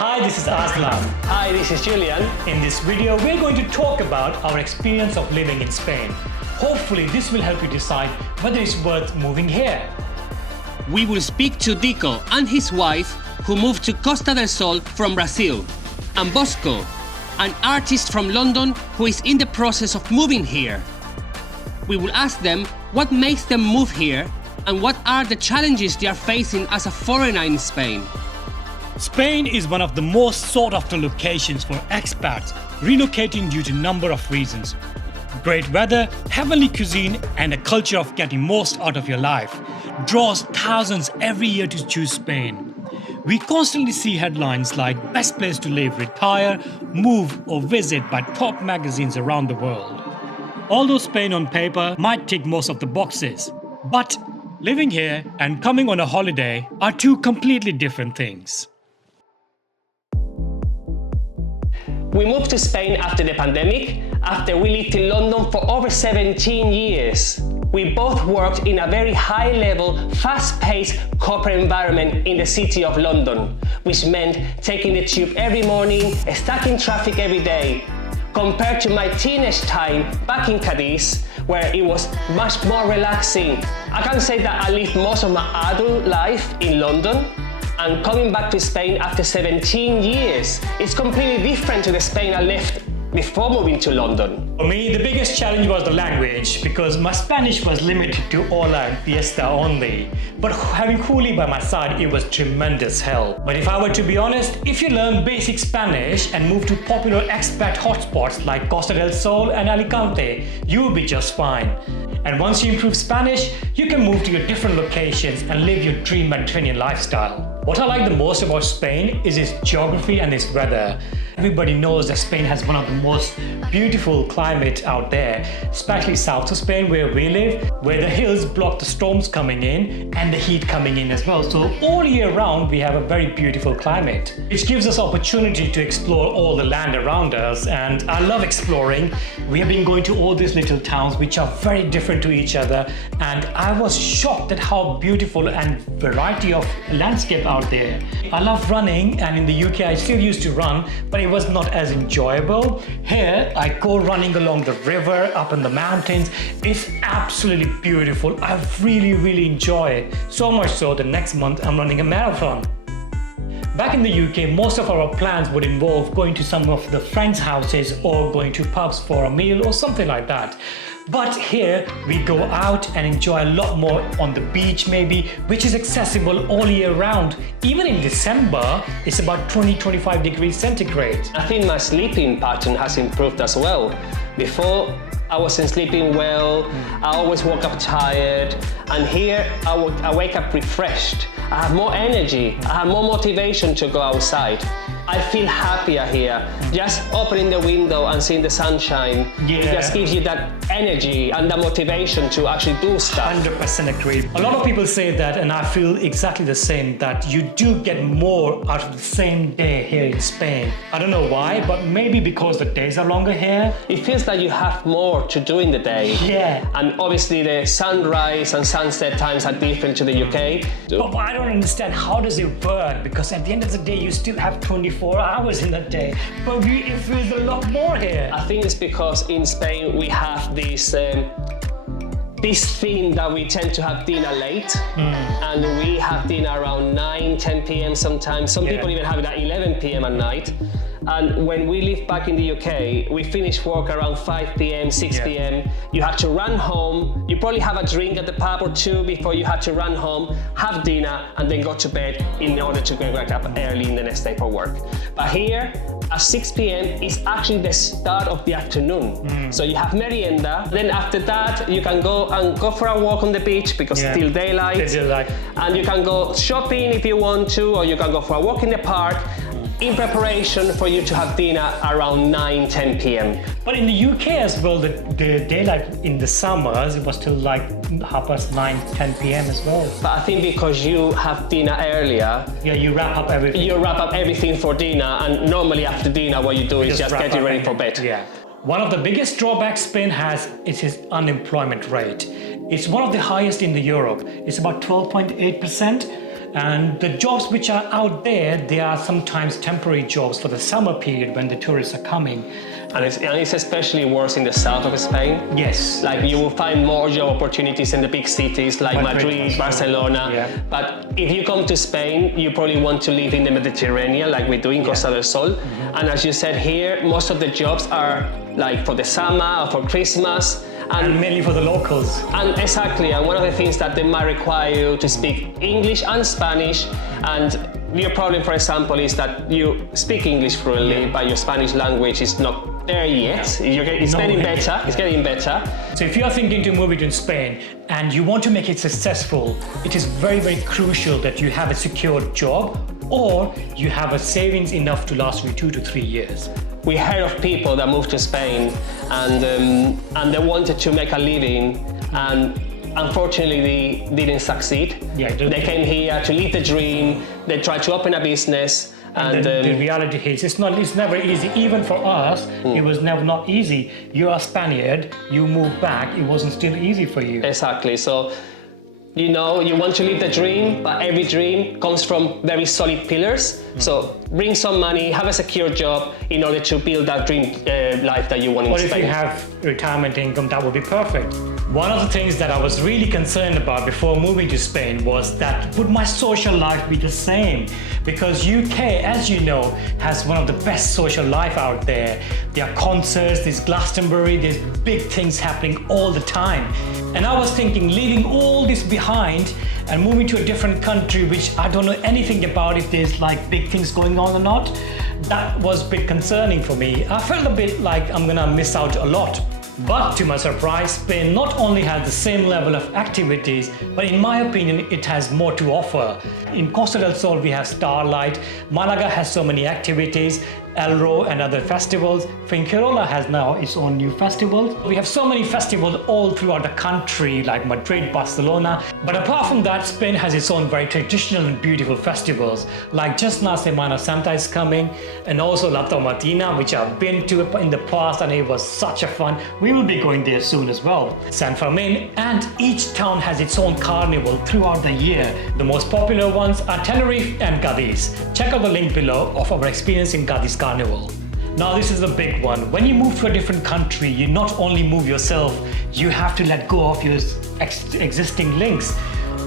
Hi, this is Aslam. Hi, this is Julian. In this video, we're going to talk about our experience of living in Spain. Hopefully, this will help you decide whether it's worth moving here. We will speak to Dico and his wife, who moved to Costa del Sol from Brazil, and Bosko, an artist from London who is in the process of moving here. We will ask them what makes them move here and what are the challenges they are facing as a foreigner in Spain. Spain is one of the most sought-after locations for expats relocating due to a number of reasons. Great weather, heavenly cuisine, and a culture of getting most out of your life draws thousands every year to choose Spain. We constantly see headlines like best place to live, retire, move, or visit by top magazines around the world. Although Spain on paper might tick most of the boxes, but living here and coming on a holiday are two completely different things. We moved to Spain after the pandemic, after we lived in London for over 17 years. We both worked in a very high-level, fast-paced corporate environment in the city of London, which meant taking the tube every morning, stuck in traffic every day. Compared to my teenage time back in Cadiz, where it was much more relaxing. I can say that I lived most of my adult life in London, and coming back to Spain after 17 years, it's completely different to the Spain I left before moving to London. For me, the biggest challenge was the language because my Spanish was limited to hola and fiesta only. But having Juli by my side, it was tremendous help. But if I were to be honest, if you learn basic Spanish and move to popular expat hotspots like Costa del Sol and Alicante, you will be just fine. And once you improve Spanish, you can move to your different locations and live your dream Mediterranean lifestyle. What I like the most about Spain is its geography and its weather. Everybody knows that Spain has one of the most beautiful climates out there, especially south of Spain where we live, where the hills block the storms coming in and the heat coming in as well. So all year round we have a very beautiful climate, which gives us opportunity to explore all the land around us. And I love exploring. We have been going to all these little towns which are very different to each other, and I was shocked at how beautiful and variety of landscape out there. I love running, and in the UK I still used to run, but it was not as enjoyable. Here I go running along the river, up in the mountains. It's absolutely beautiful. I really enjoy it. So much so that next month I'm running a marathon. Back in the UK, most of our plans would involve going to some of the friends' houses or going to pubs for a meal or something like that. But here we go out and enjoy a lot more on the beach maybe, which is accessible all year round. Even in December, it's about 20-25 degrees centigrade. I think my sleeping pattern has improved as well. Before, I wasn't sleeping well, I always woke up tired, and here I wake up refreshed. I have more energy, I have more motivation to go outside. I feel happier here. Just opening the window and seeing the sunshine, it just gives you that energy and the motivation to actually do stuff. 100% agree. A lot of people say that, and I feel exactly the same, that you do get more out of the same day here in Spain. I don't know why, but maybe because the days are longer here. It feels like you have more to do in the day. Yeah. And obviously the sunrise and sunset times are different to the UK. But I don't understand, how does it work? Because at the end of the day, you still have 24 hours in a day, but it feels a lot more here. I think it's because in Spain we have this thing that we tend to have dinner late, and we have dinner around 9-10 p.m. sometimes. Some people even have it at 11 p.m. at night. And when we lived back in the UK, we finished work around 5 p.m., 6 p.m. You had to run home. You probably have a drink at the pub or two before you had to run home, have dinner, and then go to bed in order to get back up early in the next day for work. But here, at 6 p.m. is actually the start of the afternoon. So you have merienda. Then after that, you can go for a walk on the beach because it's still daylight. And you can go shopping if you want to, or you can go for a walk in the park, in preparation for you to have dinner around 9-10 p.m. But in the UK as well, the daylight in the summers, it was till like 9:30 p.m. as well. But I think because you have dinner earlier, you wrap up everything. You wrap up everything for dinner, and normally after dinner what you do is just get you ready for bed. Yeah. One of the biggest drawbacks Spain has is its unemployment rate. It's one of the highest in Europe. It's about 12.8%. And the jobs which are out there, they are sometimes temporary jobs for the summer period when the tourists are coming. And it's especially worse in the south of Spain. Yes. Like you will find more job opportunities in the big cities like Madrid, Barcelona. Yeah. But if you come to Spain, you probably want to live in the Mediterranean like we do in Costa del Sol. And as you said here, most of the jobs are like for the summer or for Christmas. And mainly for the locals. And exactly, and one of the things that they might require you to speak English and Spanish, and your problem, for example, is that you speak English fluently, but your Spanish language is not there yet. It's getting better. It's getting better. So if you are thinking to move it in Spain and you want to make it successful, it is very, very crucial that you have a secured job or you have a savings enough to last you 2 to 3 years. We heard of people that moved to Spain and they wanted to make a living, and unfortunately they didn't succeed. Yeah, they came here to live the dream. They tried to open a business. And the reality is, it's never easy. Even for us, it was never not easy. You are Spaniard, you moved back, it wasn't still easy for you. Exactly. So, you know, you want to live the dream, but every dream comes from very solid pillars. So bring some money, have a secure job in order to build that dream life that you want in Spain. Or if you have retirement income, that would be perfect. One of the things that I was really concerned about before moving to Spain was that would my social life be the same? Because UK, as you know, has one of the best social life out there. There are concerts, there's Glastonbury, there's big things happening all the time. And I was thinking, leaving all this behind and moving to a different country, which I don't know anything about if there's like big things going on or not, that was a bit concerning for me. I felt a bit like I'm gonna miss out a lot. But to my surprise, Spain not only has the same level of activities, but in my opinion, it has more to offer. In Costa del Sol, we have Starlight. Malaga has so many activities. Elro and other festivals. Fuengirola has now its own new festivals. We have so many festivals all throughout the country, like Madrid, Barcelona. But apart from that, Spain has its own very traditional and beautiful festivals. Like just now, Semana Santa is coming, and also La Tomatina, which I've been to in the past, and it was such a fun. We will be going there soon as well. San Fermin, and each town has its own carnival throughout the year. The most popular ones are Tenerife and Cadiz. Check out the link below of our experience in Cadiz Carnival. Now this is the big one. When you move to a different country, you not only move yourself, you have to let go of your existing links.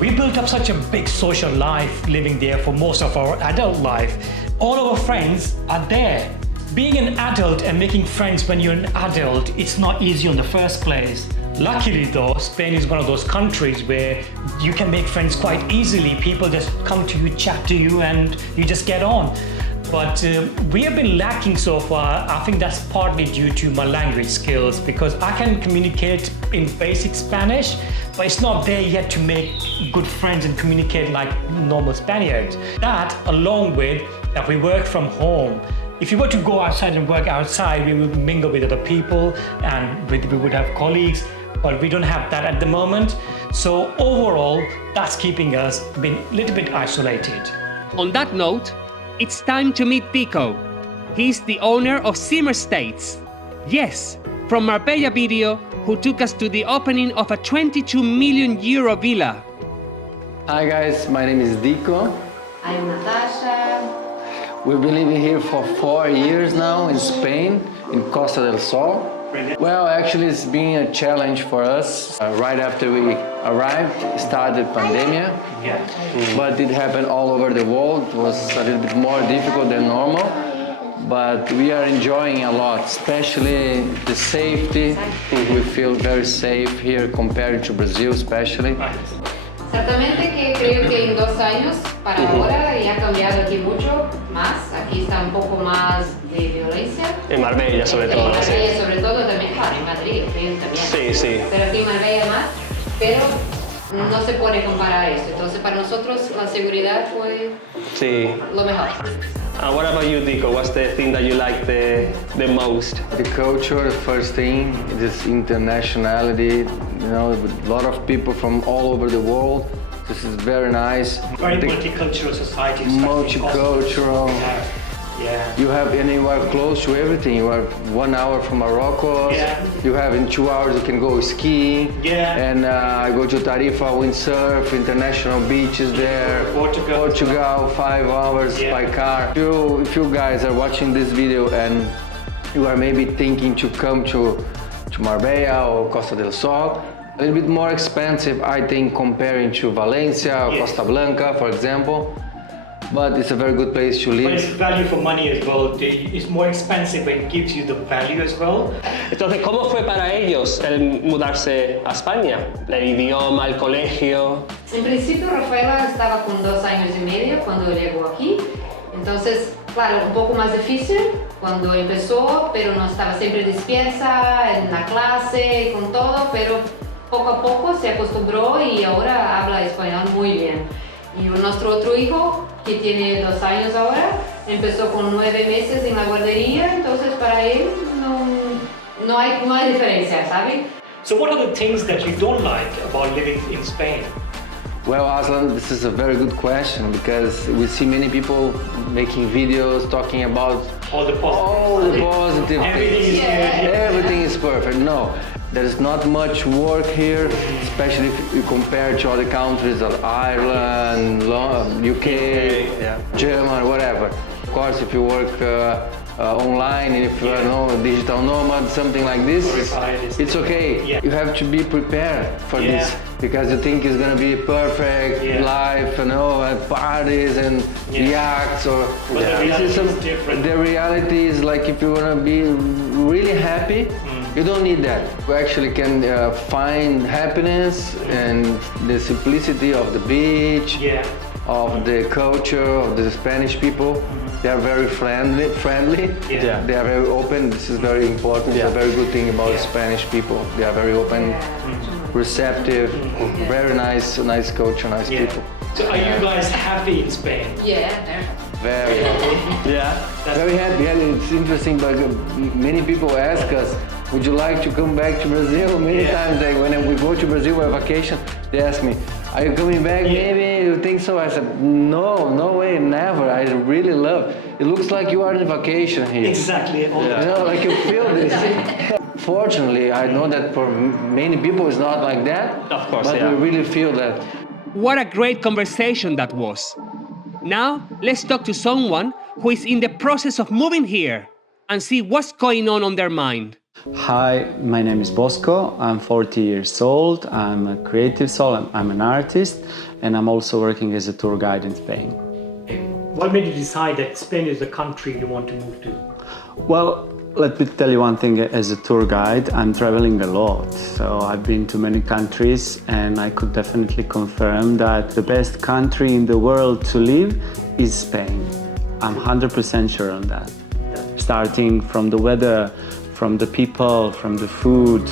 We built up such a big social life living there for most of our adult life. All our friends are there. Being an adult and making friends when you're an adult, it's not easy in the first place. Luckily though, Spain is one of those countries where you can make friends quite easily. People just come to you, chat to you, and you just get on. But we have been lacking so far. I think that's partly due to my language skills, because I can communicate in basic Spanish, but it's not there yet to make good friends and communicate like normal Spaniards. That, along with that we work from home. If you were to go outside and work outside, we would mingle with other people and we would have colleagues, but we don't have that at the moment. So overall, that's keeping us being a little bit isolated. On that note, it's time to meet Dico. He's the owner of Simmer States. Yes, from Marbella Video, who took us to the opening of a 22 million euro villa. Hi guys, my name is Dico. I'm Natasha. We've been living here for 4 years now in Spain, in Costa del Sol. Well, actually it's been a challenge for us. Right after we arrived, started pandemic. But it happened all over the world. It was a little bit more difficult than normal. But we are enjoying a lot, especially the safety. We feel very safe here compared to Brazil especially. Exactamente, que creo que en 2 años para ahora ya ha cambiado aquí mucho más. Aquí está un poco más de violencia. En Marbella sobre todo. En Marbella sobre todo también, claro, en Madrid también. Sí, sí. Pero aquí en Marbella más, pero no se puede comparar eso. Entonces para nosotros la seguridad fue lo mejor. And what about you, Dico? What's the thing that you like the most? The culture, the first thing, is internationality. You know, with a lot of people from all over the world. This is very nice. Very multicultural society. Multicultural. Yeah. And you are close to everything. You are 1 hour from Morocco. Yeah. You have in 2 hours you can go skiing. Yeah. And I go to Tarifa, windsurf, international beaches there. Portugal, 5 hours by car. If you guys are watching this video and you are maybe thinking to come to Marbella or Costa del Sol, a little bit more expensive, I think, comparing to Valencia or Costa Blanca, for example. But it's a very good place to live. But it's value for money as well. It's more expensive, but it gives you the value as well. Entonces, ¿cómo fue para ellos el mudarse a España? El idioma, el colegio. En principio, Rafaela estaba con 2 años y medio cuando llegó aquí. Entonces, claro, un poco más difícil cuando empezó, pero no estaba siempre dispersa en la clase, con todo, pero poco a poco se acostumbró y ahora habla español muy bien. Y nuestro otro hijo, que tiene 2 años ahora, empezó con 9 meses en la guardería, entonces para él no hay diferencia, ¿sabes? So what are the things that you don't like about living in Spain? Well, Aslan, this is a very good question because we see many people making videos talking about All the positive Everything things. is good. Everything is perfect. No, there's not much work here, especially if you compare to other countries like Ireland, UK, Germany, whatever. Of course, if you work online, if you are digital nomad, something like this, it's okay. Yeah. You have to be prepared for this because you think it's gonna be perfect life, and parties and yachts or. But the reality is different. The reality is like if you wanna be really happy, you don't need that. You actually can find happiness in the simplicity of the beach, of the culture of the Spanish people. They are very friendly. They are very open. This is very important. It's a very good thing about Spanish people. They are very open, receptive, very nice culture, nice people. So are you guys happy in Spain? Yeah, Very happy. Very happy. And it's interesting, but many people ask us, would you like to come back to Brazil? Many times when we go to Brazil on vacation, they ask me, are you coming back? Maybe you think so? I said, no way, never. I really love. It looks like you are on vacation here. Exactly. You know, like you feel this. Fortunately, I know that for many people it's not like that. Of course, but we really feel that. What a great conversation that was. Now, let's talk to someone who is in the process of moving here and see what's going on their mind. Hi, my name is Bosko. I'm 40 years old. I'm a creative soul. I'm an artist, and I'm also working as a tour guide in Spain. What made you decide that Spain is the country you want to move to? Well, let me tell you one thing. As a tour guide, I'm traveling a lot. So I've been to many countries, and I could definitely confirm that the best country in the world to live is Spain. I'm 100% sure on that. Starting from the weather, from the people, from the food,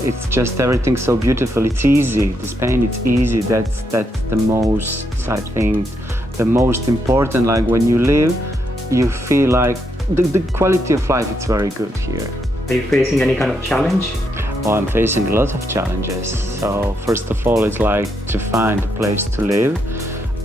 it's just everything so beautiful. It's easy. The Spain, it's easy. That's the most, I think, the most important. Like when you live, you feel like the quality of life. It's very good here. Are you facing any kind of challenge? Oh, I'm facing a lot of challenges. So first of all, it's like to find a place to live.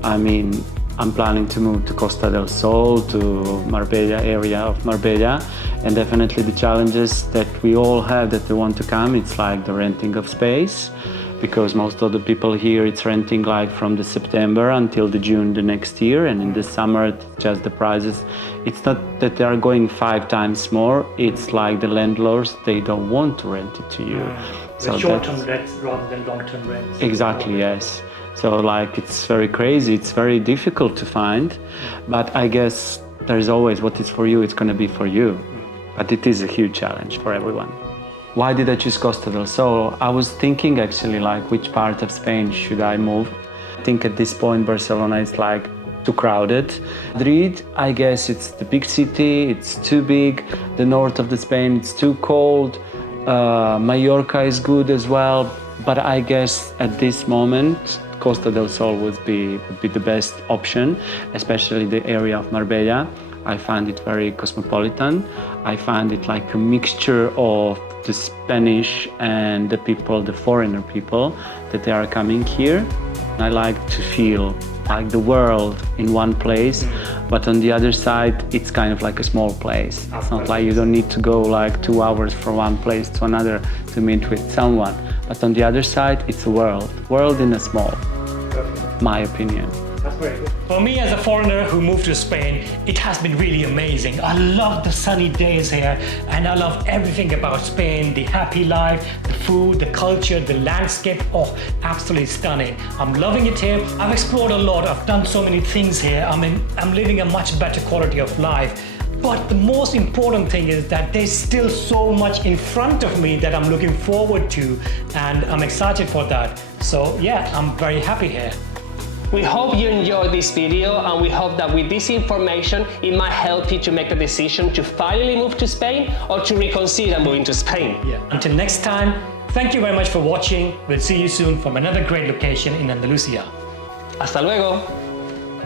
I mean, I'm planning to move to Costa del Sol, to Marbella area of Marbella, and definitely the challenges that we all have that we want to come, it's like the renting of space, because most of the people here, it's renting like from the September until the June the next year, and in the summer, just the prices, it's not that they are going 5 times more, it's like the landlords, they don't want to rent it to you. So short-term rents rather than long-term rents. Exactly, yes. So like it's very crazy, it's very difficult to find, but I guess there's always what is for you, it's going to be for you. But it is a huge challenge for everyone. Why did I choose Costa del Sol? I was thinking actually like which part of Spain should I move. I think at this point Barcelona is like too crowded. Madrid, I guess it's the big city, it's too big. The north of the Spain, it's too cold. Mallorca is good as well, but I guess at this moment Costa del Sol would be the best option, especially the area of Marbella. I find it very cosmopolitan. I find it like a mixture of the Spanish and the people, the foreigner people that they are coming here. I like to feel like the world in one place, but on the other side, it's kind of like a small place. It's not like you don't need to go like 2 hours from one place to another to meet with someone. But on the other side, it's a world in a small, my opinion. That's very good. For me as a foreigner who moved to Spain, it has been really amazing. I love the sunny days here and I love everything about Spain, the happy life, the food, the culture, the landscape. Oh, absolutely stunning. I'm loving it here. I've explored a lot. I've done so many things here. I'm living a much better quality of life. But the most important thing is that there's still so much in front of me that I'm looking forward to, and I'm excited for that. So yeah, I'm very happy here. We hope you enjoyed this video, and we hope that with this information it might help you to make a decision to finally move to Spain or to reconsider moving to Spain. Yeah. Until next time, thank you very much for watching. We'll see you soon from another great location in Andalusia. Hasta luego!